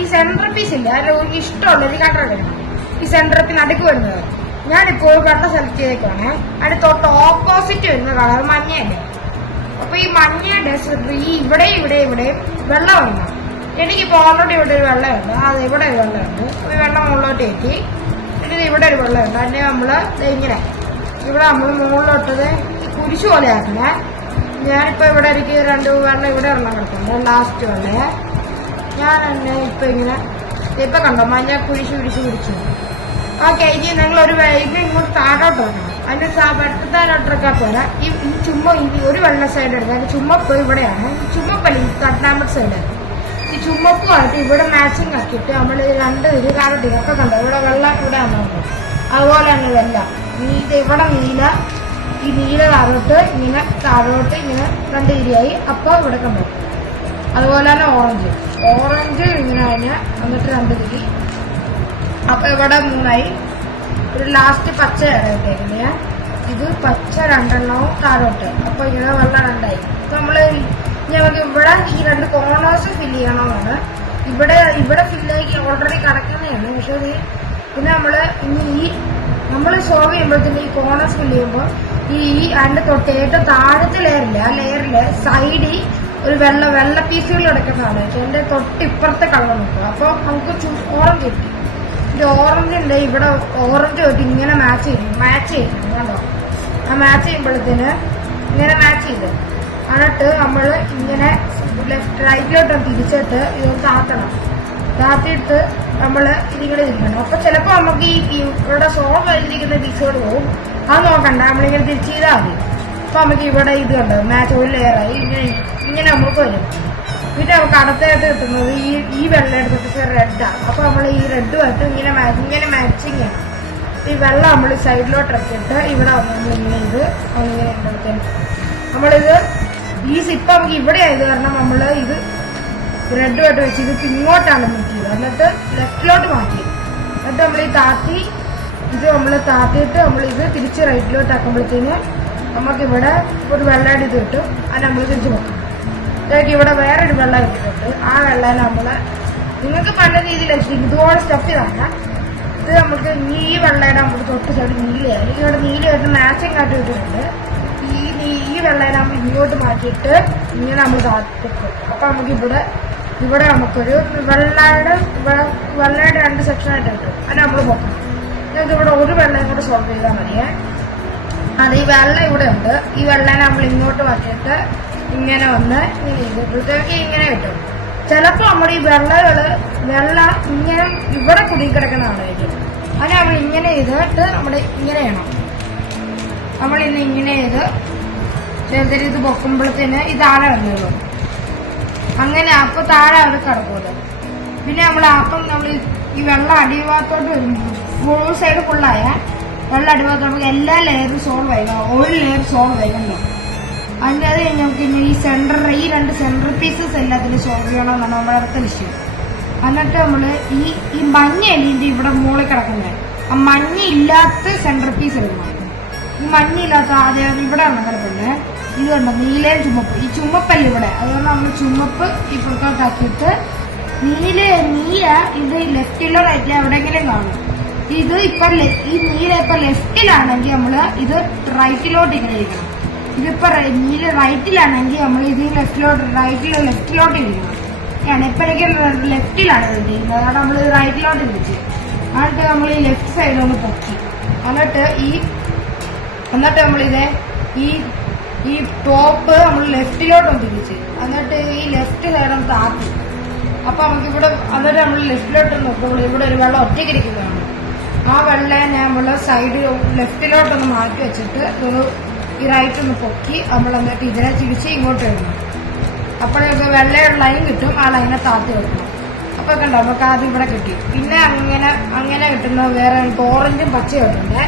ഈ centre piece ഇല്ല, അതിൽ ഇഷ്ടമുള്ള ഒരു കളർ എടുക്കണം. ഈ സെന്റർ പീസ് നടുക്ക് വരുന്നത് ഞാനിപ്പോൾ വെള്ള സെലക്ട് ചെയ്തേക്കാണ്. അതിന് തൊട്ട് ഓപ്പോസിറ്റ് വരുന്ന കളർ മഞ്ഞയല്ലേ. അപ്പൊ ഈ മഞ്ഞയുടെ ഈ ഇവിടെയും വെള്ളം വരണം. എനിക്കിപ്പോ ഓൾറെഡി ഇവിടെ ഒരു വെള്ളമുണ്ട്, അത് ഇവിടെ ഒരു വെള്ളമുണ്ട്. ഈ വെള്ളം മുകളിലോട്ട് കയറ്റി എന്നിട്ട് ഇവിടെ ഒരു വെള്ളമുണ്ട്. അതിനെ നമ്മള് ഇങ്ങനെ ഇവിടെ നമ്മൾ മുകളിലോട്ടത് കുരിശു പോലെ ആക്കണേ. ഞാനിപ്പോ ഇവിടെ എനിക്ക് 2 വെള്ളം ഇവിടെ വെള്ളം കിടക്കുന്നുണ്ട്, ലാസ്റ്റ് വെള്ളേ. ഞാൻ തന്നെ ഇപ്പൊ ഇങ്ങനെ ഇപ്പൊ കണ്ടോ മഞ്ഞ കുരിശു. ഓക്കെ, ഇനി നിങ്ങൾ ഒരു ഇത് ഇങ്ങോട്ട് താഴോട്ട് വരണം. അതിന്റെ പെട്ടത്താലോട്ടൊക്കെ പോരാ. ഈ ചുമ്മാ ഒരു വെള്ള സൈഡ് എടുക്കുക. അതിന്റെ ചുമപ്പ് ഇവിടെയാണ്. ചുമപ്പല്ല, ഈ തട്ടാമ്പട്ട് സൈഡ്. ഈ ചുമപ്പുമായിട്ട് ഇവിടെ മാച്ചിങ് ആക്കിയിട്ട് നമ്മൾ 2 കാലട്ടി ഒക്കെ കണ്ടോ. ഇവിടെ വെള്ളം ഇവിടെ ആകുന്നുണ്ട്. അതുപോലെ തന്നെ ഇതെല്ലാം ഇവിടെ നീല, ഈ നീല താഴോട്ട് ഇങ്ങനെ 2 ഇരിയായി. അപ്പൊ ഇവിടെ കണ്ടോ. അതുപോലെ തന്നെ ഓറഞ്ച് ഇങ്ങനെ കഴിഞ്ഞ എന്നിട്ട് 2 തിരി. അപ്പൊ ഇവിടെ 3ആയി. ഒരു ലാസ്റ്റ് പച്ചയാണ് ഇട്ടേക്കുന്നത്. ഇത് പച്ച 2 താഴോട്ട്. അപ്പൊ ഇങ്ങനെ വെള്ളം 2ആയി. അപ്പൊ നമ്മള് ഞങ്ങൾക്ക് ഇവിടെ ഈ 2 കോർണേഴ്സ് ഫില്ല് ചെയ്യണമെന്നാണ്. ഇവിടെ ഫില്ലാക്കി ഓൾറെഡി കിടക്കുന്നതാണ്. പക്ഷെ പിന്നെ നമ്മള് സോൾവ് ചെയ്യുമ്പോഴത്തേന് ഈ കോർണേഴ്സ് ഫില്ല് ചെയ്യുമ്പോൾ ഈ അതിന്റെ തൊട്ട് ഏറ്റവും താഴത്തെ ലെയറില്ല, ആ ലെയറില് സൈഡിൽ ഒരു വെള്ള പീസുകൾ കിടക്കുന്നതാണ്. എന്റെ തൊട്ടിപ്പുറത്തെ കളർ നോക്കുക. അപ്പൊ നമുക്ക് ഓറഞ്ച് കിട്ടി. ഇത് ഓറഞ്ചിന്റെ ഇവിടെ ഓറഞ്ച് തൊട്ട് ഇങ്ങനെ മാച്ച് ചെയ്യും കണ്ടോ. ആ മാച്ച് ചെയ്യുമ്പോഴത്തേന് ഇങ്ങനെ മാച്ച് ചെയ്ത് എന്നിട്ട് നമ്മൾ ഇങ്ങനെ റൈറ്റിലോട്ട് തിരിച്ചിട്ട് ഇതൊന്ന് താത്തിയിട്ട് നമ്മൾ ഇതിങ്ങനെ ഇരിക്കണം. അപ്പൊ ചിലപ്പോ നമുക്ക് ഈ ഇവിടെ സോൾവ് ചെയ്തിരിക്കുന്ന പീസുകൾ പോകും. അത് നോക്കണ്ട, നമ്മളിങ്ങനെ തിരിച്ച് ചെയ്താൽ മതി. അപ്പൊ നമുക്ക് ഇവിടെ ഇത് കണ്ടോ മാച്ച് ഒരു ലെയറായി ഇങ്ങനെ നമുക്ക് വരും. പിന്നെ നമുക്ക് അടുത്തായിട്ട് കിട്ടുന്നത് ഈ വെള്ളം എടുത്തിട്ട് റെഡാണ്. അപ്പൊ നമ്മൾ ഈ റെഡുമായിട്ട് ഇങ്ങനെ മാച്ചിങ് ചെയ്യണം. ഈ വെള്ളം നമ്മൾ സൈഡിലോട്ട് ഇറക്കിയിട്ട് ഇവിടെ ഇങ്ങനെ നമ്മളിത് ഈ സിപ്പ് നമുക്ക് ഇവിടെ ആയത് കാരണം നമ്മള് ഇത് റെഡുമായിട്ട് വെച്ച് ഇത് ഇങ്ങോട്ടാണ് നീക്കിയത്. എന്നിട്ട് ലെഫ്റ്റിലോട്ട് മാറ്റി. എന്നിട്ട് നമ്മൾ ഈ താത്തിയിട്ട് നമ്മളിത് തിരിച്ച് റൈറ്റിലോട്ട് ആക്കുമ്പോഴത്തേന് നമുക്കിവിടെ ഒരു വെള്ളം ഇത് കിട്ടും. അത് നമ്മൾ തിരിച്ച് നോക്കും. ഇവിടെ വേറൊരു വെള്ളം ഇട്ടിട്ടുണ്ട്. ആ വെള്ളം നിങ്ങൾക്ക് പല രീതിയിൽ ഇതുപോലെ സ്റ്റഫ് ചെയ്താണ്. ഇത് നമുക്ക് ഈ വെള്ളയുടെ നമുക്ക് തൊട്ട് സൈഡ് നീലയായി. ഇവിടെ നീലയായിട്ട് മാച്ചിങ് ആയിട്ട് ഇട്ടിട്ടുണ്ട്. ഈ വെള്ളം നമ്മൾ ഇങ്ങോട്ട് മാറ്റിയിട്ട് ഇങ്ങനെ നമ്മൾ താത്തിക്കും. അപ്പൊ നമുക്ക് ഇവിടെ നമുക്കൊരു വെള്ളയുടെ 2 സെക്ഷനായിട്ട് കിട്ടും. അത് നമ്മൾ നോക്കണം. നിങ്ങൾക്ക് ഇവിടെ ഒരു വെള്ളം കൂടെ സോൾവ് ചെയ്താൽ മതിയേ. അത് ഈ വെള്ളം ഇവിടെ ഉണ്ട്. ഈ വെള്ളം നമ്മൾ ഇങ്ങോട്ട് മാറ്റിയിട്ട് ഇങ്ങനെ വന്ന് ഇങ്ങനെ ചെയ്തപ്പോഴത്തേക്ക് ഇങ്ങനെ കിട്ടും. ചിലപ്പോ നമ്മൾ ഈ വെള്ളം ഇങ്ങനെ ഇവിടെ കുടുങ്ങിക്കിടക്കുന്നതായിരിക്കും. അത് നമ്മൾ ഇങ്ങനെ ചെയ്തിട്ട് നമ്മൾ ഇങ്ങനെ ചെയ്യണം. ഇങ്ങനെ ചെയ്ത് ചെറുതിരി ഇത് പൊക്കുമ്പോഴത്തേന് ഈ താഴെ വന്നുള്ളൂ. അങ്ങനെ അപ്പൊ താഴെ അത് കിടക്കുമല്ലോ. പിന്നെ നമ്മൾ ഈ വെള്ളം അടിഭാഗത്തോട്ട് വരുമ്പോൾ ഫുൾ സൈഡ് ഫുള്ളായ വെള്ളം അടിഭാഗത്തോട്ട് നമുക്ക് എല്ലാ ലെയറും സോൾവ് ആയി. ഒരു ലെയർ സോൾവ് ആയിക്കണ്ടോ. അതിൻ്റെ അത് നമുക്ക് ഈ 2 സെന്റർ പീസസ് എല്ലാത്തിനും സോൾവ് ചെയ്യണമെന്നാണ് നമ്മുടെ അടുത്ത ലക്ഷ്യം. എന്നിട്ട് നമ്മള് ഈ മഞ്ഞ എലിന്റെ ഇവിടെ മുകളിൽ കിടക്കുന്നത് ആ മഞ്ഞ ഇല്ലാത്ത സെന്റർ പീസ് എടുക്കണം. ഈ മഞ്ഞയില്ലാത്ത ആദ്യം ഇവിടെ കിടക്കുന്നത് ഇത് കണ്ടോ നീലയും ചുമപ്പ്. ഈ ചുമപ്പല്ല ഇവിടെ, അതുകൊണ്ട് നമ്മൾ ചുമപ്പ് ഈ പുറത്തോട്ടാക്കിയിട്ട് നീല ഇത് ലെഫ്റ്റിലോ റൈറ്റിലോ എവിടെയെങ്കിലും കാണും. ഇത് ഈ നീല ഇപ്പൊ ലെഫ്റ്റിലാണെങ്കിൽ നമ്മള് ഇത് റൈറ്റിലോട്ട് ഇങ്ങനെ ഇരിക്കണം. ഇതിപ്പോ നീല റൈറ്റിലാണെങ്കിൽ നമ്മൾ ഇത് ലെഫ്റ്റിലോട്ട് ഇരിക്കണം. ഇപ്പൊ എനിക്ക് ലെഫ്റ്റിലാണ് ഇരിക്കുന്നത്, അതാണ് നമ്മൾ റൈറ്റിലോട്ട് തിരിച്ച്. എന്നിട്ട് നമ്മൾ ഈ ലെഫ്റ്റ് സൈഡ് ഒന്ന് പൊക്കി. എന്നിട്ട് നമ്മളിത് ഈ ടോപ്പ് നമ്മൾ ലെഫ്റ്റിലോട്ടൊന്ന് തിരിച്ച്. എന്നിട്ട് ഈ ലെഫ്റ്റ് സൈഡ് ഒന്ന് താത്തി. അപ്പൊ നമുക്ക് ഇവിടെ എന്നിട്ട് നമ്മൾ ലെഫ്റ്റിലോട്ട് നോക്കുമ്പോൾ ഇവിടെ ഒരു വെള്ളം ഒറ്റയ്ക്കിരിക്കുന്നതാണ്. ആ വെള്ളം നമ്മള് സൈഡ് ലെഫ്റ്റിലോട്ടൊന്ന് മാറ്റി വെച്ചിട്ട് ഈ റൈറ്റ് ഒന്ന് പൊക്കി നമ്മൾ എന്നിട്ട് ഇതിനെ തിരിച്ച് ഇങ്ങോട്ട് ഇടണം. അപ്പോഴൊക്കെ വെള്ളയുടെ ലൈൻ കിട്ടും. ആ ലൈനെ താത്തി വെക്കണം. അപ്പൊ കണ്ടോ നമുക്ക് ആദ്യം ഇവിടെ കിട്ടി. പിന്നെ അങ്ങനെ കിട്ടുന്ന വേറെ ഓറഞ്ചും പച്ചയും കിട്ടുന്നേ.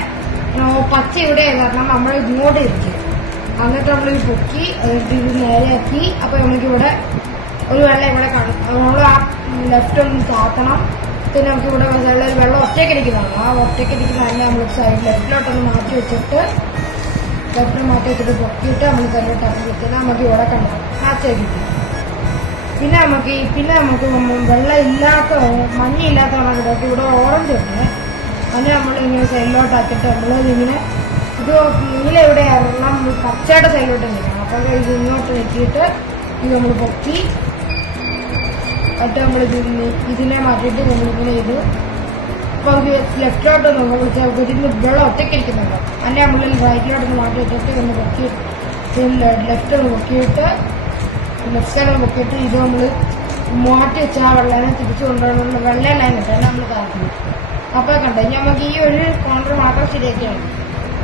പച്ച ഇവിടെ കാരണം നമ്മൾ ഇങ്ങോട്ട് ഇരിക്കും. എന്നിട്ട് നമ്മൾ ഈ പൊക്കി ഇത് നേരെയാക്കി. അപ്പൊ നമുക്കിവിടെ ഒരു വെള്ളം ഇവിടെ കാണും. നമ്മൾ ആ ലെഫ്റ്റ് ഒന്ന് താത്തണം. പിന്നെ നമുക്ക് ഇവിടെ ഒരു വെള്ളം ഒറ്റയ്ക്കിരിക്കുന്നതാണ്. ആ ഒറ്റയ്ക്കിരിക്കുന്ന തന്നെ നമ്മൾ സൈഡ് ലെഫ്റ്റിലോട്ടൊന്ന് മാറ്റി വെച്ചിട്ട് പൊക്കിയിട്ട് നമ്മൾ തന്നെ ഇറങ്ങിയിട്ട് നമുക്ക് ഇവിടെ കണ്ടാൽ മാച്ചായി കിട്ടും. പിന്നെ നമുക്ക് വെള്ളം ഇല്ലാത്ത മഞ്ഞയില്ലാത്ത കളറിലേക്ക് ഇവിടെ ഓറഞ്ച് ഉണ്ട്. അതിന് നമ്മളിങ്ങനെ സൈഡിലോട്ടാക്കിയിട്ട് നമ്മളിങ്ങനെ ഇത് നീല ഇവിടെ ഇറങ്ങാൻ പച്ചയുടെ സൈഡിലോട്ട് നിൽക്കണം. അപ്പോൾ ഇത് ഇങ്ങോട്ട് നെറ്റിയിട്ട് ഇത് നമ്മൾ പൊക്കി എന്നിട്ട് നമ്മളിത് ഇതിനെ മാറ്റിയിട്ട് നമ്മളിങ്ങനെ ഇത് അപ്പോൾ ലെഫ്റ്റിലോട്ട് നോക്കുമ്പോൾ വെള്ളം ഒറ്റയ്ക്കിരിക്കുന്നുണ്ടോ അതിൻ്റെ നമ്മൾ റൈറ്റിലോട്ടൊന്ന് മാറ്റി വെച്ചിട്ട് ഒന്ന് പൊക്കി ലെഫ്റ്റ് ഒന്ന് പൊക്കിയിട്ട് ലെഫ്റ്റ് സൈഡ് പൊക്കിയിട്ട് ഇത് നമ്മൾ മാറ്റി വെച്ച ആ വെള്ളനെ തിരിച്ചു കൊണ്ടുവരുന്ന വെള്ള ലൈൻ കിട്ടാൻ നമ്മൾ കാണിക്കുന്നു. അപ്പോൾ കണ്ടോ നമുക്ക് ഈ ഒരു കോൺട്ര മാത്രം ശരിയാക്കിയാണ്.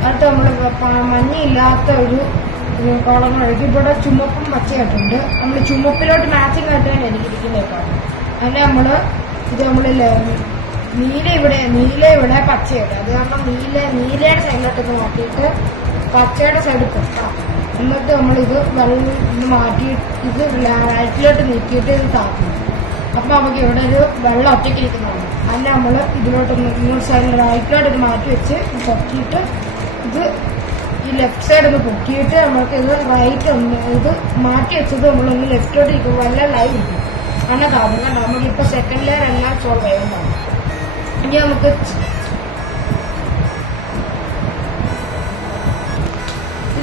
അടുത്ത് നമ്മൾ മഞ്ഞയില്ലാത്ത ഒരു കോളം കഴുകി ഇവിടെ ചുമപ്പും പച്ചയായിട്ടുണ്ട്. നമ്മൾ ചുമപ്പിലോട്ട് മാച്ചിങ് ആയിട്ടാണ് എനിക്കിരിക്കുന്നേക്കാണ്. അതിന് നമ്മൾ നീല ഇവിടെ പച്ചയുണ്ട്. അത് കാരണം നീലയുടെ സൈഡിലോട്ടൊക്കെ മാറ്റിയിട്ട് പച്ചയുടെ സൈഡ് പൊക്കണം. എന്നിട്ട് നമ്മളിത് വെള്ളം മാറ്റി ഇത് റൈറ്റിലോട്ട് നീക്കിയിട്ട് ഇത് താക്കുന്നു. അപ്പൊ നമുക്ക് ഇവിടെ ഒരു വെള്ളം ഒറ്റയ്ക്കിരിക്കുന്നതാണ്. അതിന് നമ്മൾ ഇങ്ങോട്ട് സൈഡിൽ റൈറ്റിലോട്ട് ഇത് മാറ്റി വെച്ച് പൊക്കിയിട്ട് ഇത് ഈ ലെഫ്റ്റ് സൈഡ് ഒന്ന് പൊക്കിയിട്ട് നമുക്ക് ഇത് റൈറ്റ് ഒന്ന് ഇത് മാറ്റി വെച്ചത് നമ്മളൊന്ന് ലെഫ്റ്റിലോട്ട് ഇരിക്കുമ്പോൾ വെള്ളം ലൈവ് ഇരിക്കും. അങ്ങനെ താപം കണ്ടോ നമുക്കിപ്പോൾ സെക്കൻഡ് ലെയർ എല്ലാം സോൾവ് ചെയ്യുന്നതാണ്. ഇനി നമുക്ക്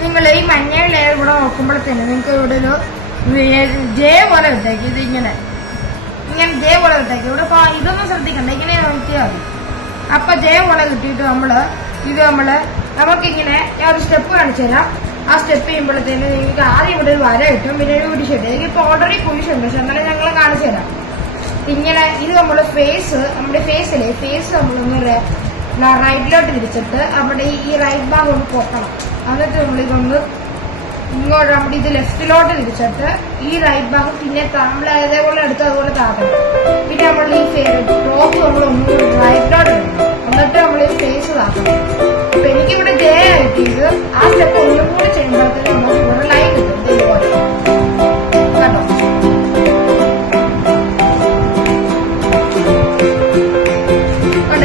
നിങ്ങൾ ഈ മഞ്ഞ ലെയർ ഇവിടെ നോക്കുമ്പോഴത്തേന് നിങ്ങൾക്ക് ഇവിടെ ഒരു ജെ പോലെ ഇട്ടേക്ക്. ഇത് ഇങ്ങനെ ജെ പോലെ ഇട്ടേക്ക്. ഇവിടെ ഇതൊന്നും ശ്രദ്ധിക്കണ്ട, ഇങ്ങനെ നോക്കിയാൽ മതി. അപ്പൊ ജെ പോലെ കിട്ടിയിട്ട് നമുക്കിങ്ങനെ ഞാൻ ഒരു സ്റ്റെപ്പ് കാണിച്ചു തരാം. ആ സ്റ്റെപ്പ് ചെയ്യുമ്പോഴത്തേന് നിങ്ങൾക്ക് ആദ്യം ഇവിടെ ഒരു വര കിട്ടും, പിന്നെ ഒരു കുരിശുണ്ട്. എനിക്കിപ്പോൾ ഓൾറെഡി കുരിശുണ്ട്, പക്ഷെ എന്നാലും ഞങ്ങൾ കാണിച്ചു തരാം. ഇങ്ങനെ ഇത് നമ്മുടെ ഫേസ് നമ്മളൊന്ന് റൈറ്റിലോട്ട് തിരിച്ചിട്ട് അവിടെ ഈ റൈറ്റ് ഭാഗം ഒന്ന് പൊക്കണം. എന്നിട്ട് നമ്മളിതൊന്ന് ഇങ്ങോട്ട് നമ്മുടെ ഇത് ലെഫ്റ്റിലോട്ട് തിരിച്ചിട്ട് ഈ റൈറ്റ് ഭാഗം പിന്നെ നമ്മൾ അതേപോലെ എടുത്ത് അതുപോലെ താക്കണം. പിന്നെ നമ്മൾ ഈ ടോപ്പ് നമ്മളൊന്ന് റൈറ്റിലോട്ട് ഇടണം. എന്നിട്ട് നമ്മൾ ഈ ഫേസ് താക്കണം. അപ്പൊ എനിക്കിവിടെ ജെ കിട്ടിയത് ആ സ്റ്റെപ്പ് ഒന്നും കൂടി ചെയ്യുമ്പോഴത്തേക്ക് നമുക്ക് ഇവിടെ ലൈൻ കിട്ടും. ഇതുപോലെ കേട്ടോ.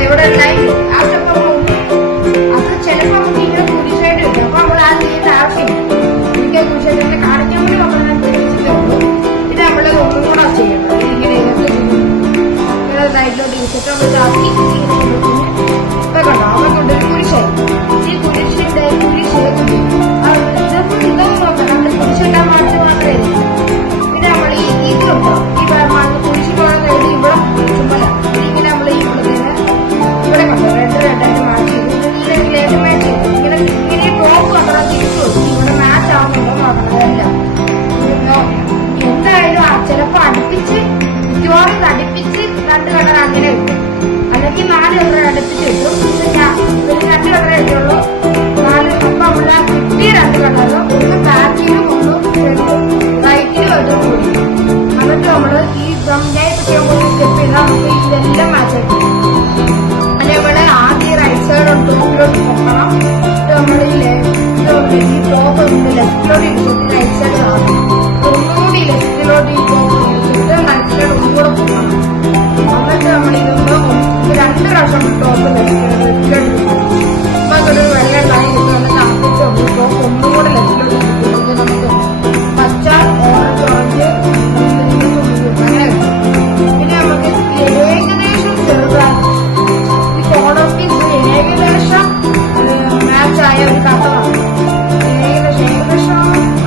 ഇവിടെ ലൈൻ ആ സ്റ്റെപ്പ് അത് ചിലപ്പോൾ നമുക്ക് ഇങ്ങനെ കുരിശായിട്ട് കിട്ടും. അപ്പൊ നമ്മൾ അത് ചെയ്യേണ്ട ആവശ്യമില്ല. എനിക്ക് കുരിശായിട്ട് കാണിക്കാൻ വേണ്ടി നമ്മൾ ഉള്ളൂ. ഇത് നമ്മൾ ഒന്നും കൂടെ ചെയ്യണം. ഇങ്ങനെ സൈഡിലോട്ട് ഇരിച്ചിട്ട് നമ്മൾ താത്തി കണ്ടോ അവർക്കുണ്ട് ഒരു കുരിശായി. ഈ കുരിശിന്റെ ഇതൊന്നും നോക്കാം. നമ്മൾ കുരിശിട്ടാൻ മാറ്റി മാത്രമേ പിന്നെ നമ്മൾ ഇതുണ്ടോ ഈ കുരിശ് പോകുന്ന സൈഡ് ഇവിടെ ചുമല ഇങ്ങനെ നമ്മൾ ഇവിടെ കണ്ടോ റെഡായിട്ട് മാറ്റി ചെയ്തു. മാച്ച് ചെയ്തു. ഇങ്ങനെ ടോപ്പ് കണ്ടോ തിരിച്ചു ഇവിടെ മാച്ച് ആവുന്നുണ്ടോ നോക്കണം. അതെല്ലാം എന്തായാലും ചിലപ്പോ മിക്കവാറും അടുപ്പിച്ച് 2 കളർ അങ്ങനെ കിട്ടും, അല്ലെങ്കിൽ 4 കളർ അടുപ്പിച്ച് കിട്ടും. പിന്നെ 2 കളർ കിട്ടുള്ളൂ. 4 അപ്പൊ നമ്മളെ കിട്ടിയ 2 കളറും ഒന്ന് ബാക്കിലും ഒന്ന് റൈറ്റിലും ആയിട്ട് കൂടി. എന്നിട്ട് നമ്മള് ഈ ഞാൻ ഇപ്പൊ ചെയ്യാൻ പോകുന്ന സ്റ്റെപ്പ് ചെയ്താൽ നമുക്ക് ഇതെല്ലാം മാച്ച് ആയിട്ട് അതേപോലെ ആദ്യം റൈറ്റ് സൈഡ് ടോപ്പിലോട്ട് നോക്കണം. നമ്മൾ ഈ ടോപ്പ് ലെഫ്റ്റിലോട്ട് ഇരിച്ചിട്ട് റൈറ്റ് സൈഡ് ആകും. ഒന്നുകൂടി ലെഫ്റ്റിലോട്ട് ഈ ടോപ്പ് ഇരിച്ചിട്ട് റൈറ്റ് സൈഡ് ഒന്നുകൂടെ പോകണം. എന്നിട്ട് നമ്മൾ ഇതൊന്ന് 2 പ്രാവശ്യം ടോപ്പ് ലെഫ്റ്റിലോട്ട് അപ്പൊ അതൊരു വെള്ള ലൈൻ കിട്ടും. എന്നിട്ട് ആദ്യത്തെ ടോപ്പ് ഒന്നുകൂടെ ലെഫ്റ്റിലോട്ട് ഇരിക്കുന്നത് നമുക്ക് പച്ച ഓറഞ്ച് അങ്ങനെ കിട്ടും. പിന്നെ നമുക്ക് ഏകദേശം ചെറുതായി ഈ കോർണർ പീസ് ഏകദേശം മാച്ചായ ഒരു കഥമാണ്. ഏകദേശം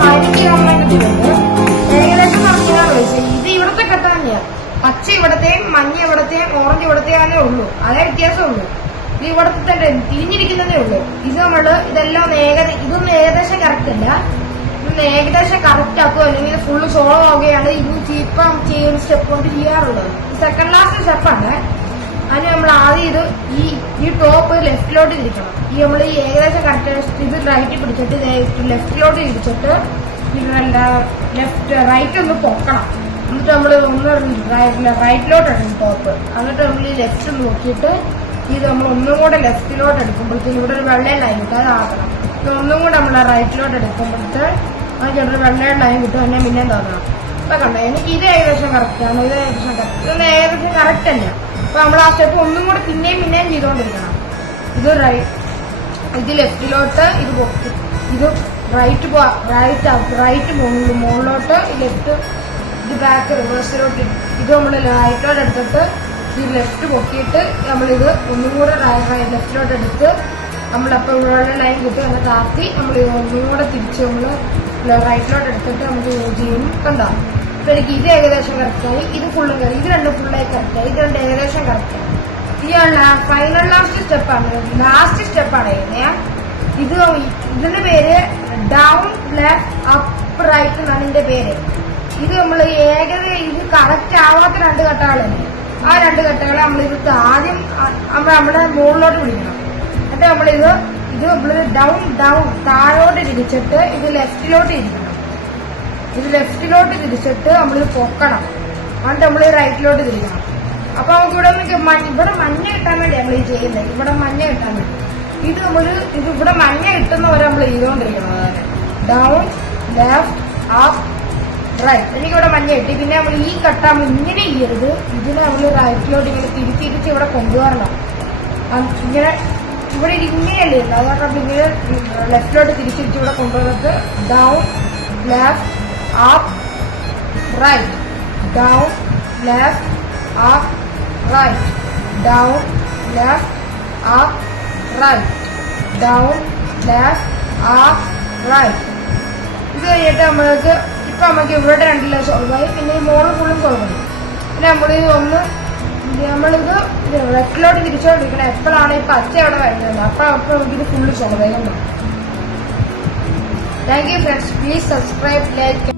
ആയിരിക്കും നമ്മളെ കിട്ടുന്നത്. ഏകദേശം പറഞ്ഞാൽ ഇത് ഇവിടുത്തെ കഥ തന്നെയാണ്. പച്ച ഇവിടത്തെയും മഞ്ഞ ഇവിടത്തെയും ഓറഞ്ച് ഇവിടത്തെയാണേ ഉള്ളൂ. അതേ വ്യത്യാസമുള്ളൂ. ഇത് ഇവിടത്തെ തന്നെ തിരിഞ്ഞിരിക്കുന്നതേ ഉള്ളൂ. ഇത് ഇതെല്ലാം ഇതൊന്നും ഏകദേശം കറക്റ്റ് അല്ല. ഇതൊന്ന് ഏകദേശം കറക്റ്റ് ആക്കുക, അല്ലെങ്കിൽ ഫുള്ള് സോളോ ആവുകയാണ് ഇപ്പം ചെയ്യുന്ന സ്റ്റെപ്പ് കൊണ്ട് ചെയ്യാറുള്ളത്. സെക്കൻഡ് ലാസ്റ്റ് സ്റ്റെപ്പാണ്. അതിന് നമ്മൾ ആദ്യം ഈ ടോപ്പ് ലെഫ്റ്റിലോട്ട് തിരിക്കണം. നമ്മൾ ഈ ഏകദേശം കറക്റ്റ് ഇത് റൈറ്റ് പിടിച്ചിട്ട് ലെഫ്റ്റിലോട്ട് തിരിച്ചിട്ട് റൈറ്റ് ഒന്ന് പൊക്കണം. എന്നിട്ട് നമ്മൾ ഒന്ന് റൈറ്റിലോട്ട് എടുക്കും ടോപ്പ്. എന്നിട്ട് നമ്മൾ ഈ ലെഫ്റ്റ് നോക്കിയിട്ട് ഇത് നമ്മൾ ഒന്നും കൂടെ ലെഫ്റ്റിലോട്ട് എടുക്കുമ്പോഴത്തേക്ക് ഇവിടെ ഒരു വെള്ള ലൈൻ കിട്ടും. അത് ആക്കണം. ഒന്നും കൂടെ നമ്മൾ റൈറ്റിലോട്ട് എടുക്കുമ്പോഴത്തെ ആ ചെറിയ വെള്ള ലൈൻ കിട്ടും. എന്നെ പിന്നെ തോന്നണം. ഇപ്പൊ കണ്ടോ എനിക്ക് ഇത് ഏകദേശം കറക്റ്റാണ്. ഇത് ഏകദേശം കറക്റ്റ്. ഇതൊന്നും ഏകദേശം കറക്റ്റ് അല്ല. അപ്പൊ നമ്മൾ ആ സ്റ്റെപ്പ് ഒന്നും കൂടെ പിന്നെയും ചെയ്തുകൊണ്ടിരിക്കണം. ഇത് ലെഫ്റ്റിലോട്ട് ഇത് റൈറ്റ് മുകളിലോട്ട് ലെഫ്റ്റ് ഇത് ബാക്ക് റിവേഴ്സിലോട്ട് ഇത് നമ്മൾ റൈറ്റിലോട്ട് എടുത്തിട്ട് ഈ ലെഫ്റ്റ് പൊക്കിയിട്ട് നമ്മളിത് ഒന്നും കൂടെ ലെഫ്റ്റിലോട്ട് എടുത്ത് നമ്മളപ്പോൾ ഇവിടെയുള്ള ലൈൻ കിട്ടും എന്ന് താത്തി നമ്മൾ ഒന്നും കൂടെ തിരിച്ച് നമ്മൾ റൈറ്റിലോട്ട് എടുത്തിട്ട് നമുക്ക് യൂസ് ചെയ്യും. കണ്ടോ? അപ്പൊ എനിക്ക് ഇത് ഏകദേശം കറക്റ്റായി, ഇത് ഫുള്ളും കറി, ഇത് രണ്ടും ഫുള്ളായി കറക്റ്റായി, ഇത് രണ്ട് ഏകദേശം കറക്റ്റായി. ഇതാണ് ഫൈനൽ ലാസ്റ്റ് സ്റ്റെപ്പാണ് ചെയ്യുന്നത്. ഇതിന്റെ പേര് ഡൗൺ ലെഫ്റ്റ് അപ്പ് റൈറ്റ് എന്നാണ് ഇതിന്റെ പേര്. ഇത് നമ്മൾ ഇത് കറക്റ്റ് ആവാത്ത രണ്ട് ഘട്ടങ്ങളല്ലേ, ആ രണ്ട് ഘട്ടങ്ങളെ നമ്മളിത് ആദ്യം നമ്മുടെ മുകളിലോട്ട് പിടിക്കണം. എന്നിട്ട് നമ്മളിത് ഡൗൺ താഴോട്ട് തിരിച്ചിട്ട് ഇത് ലെഫ്റ്റിലോട്ട് ഇരിക്കണം. ഇത് ലെഫ്റ്റിലോട്ട് തിരിച്ചിട്ട് നമ്മളിത് പൊക്കണം. എന്നിട്ട് നമ്മൾ റൈറ്റിലോട്ട് തിരിക്കണം. അപ്പൊ നമുക്ക് ഇവിടെ മഞ്ഞ കിട്ടാൻ വേണ്ടി നമ്മൾ ഈ ചെയ്യുന്നത്. ഇവിടെ മഞ്ഞ കിട്ടാൻ വേണ്ടി ഇത് ഇവിടെ മഞ്ഞ കിട്ടുന്നവരെ നമ്മൾ ചെയ്തുകൊണ്ടിരിക്കണം. Down left up right. എനിക്കിവിടെ മഞ്ഞ കിട്ടി. പിന്നെ നമ്മൾ ഈ കട്ട നമ്മൾ ഇങ്ങനെ ചെയ്യരുത്, ഇതിനെ നമ്മൾ റൈറ്റിലോട്ട് ഇങ്ങനെ തിരിച്ചിരിച്ച് ഇവിടെ കൊണ്ടുവരണം. ഇങ്ങനെ ഇവിടെ ഇങ്ങനെയല്ലേ ഉള്ളു, അതുകൊണ്ട് ഇങ്ങനെ ലെഫ്റ്റിലോട്ട് തിരിച്ചിരിച്ച് ഇവിടെ കൊണ്ടുവന്നിട്ട് down left up right, down left up right, down left up right, down left up right. ഇത് കഴിഞ്ഞിട്ട് നമുക്ക് ഇവിടെ രണ്ടില്ല സോൾവ് ആയി. പിന്നെ ഈ മോള് ഫുള്ളും സോൾവ് ആയി. പിന്നെ നമ്മളിത് ലെഫ്റ്റിലോട്ട് തിരിച്ചോണ്ടിരിക്കണം. എപ്പോഴാണ് ഈ പച്ച അവിടെ വരുന്നത് അപ്പോൾ നമുക്കിത് ഫുള്ള് സോൾവ് ആയി. Thank you friends. Please subscribe, like.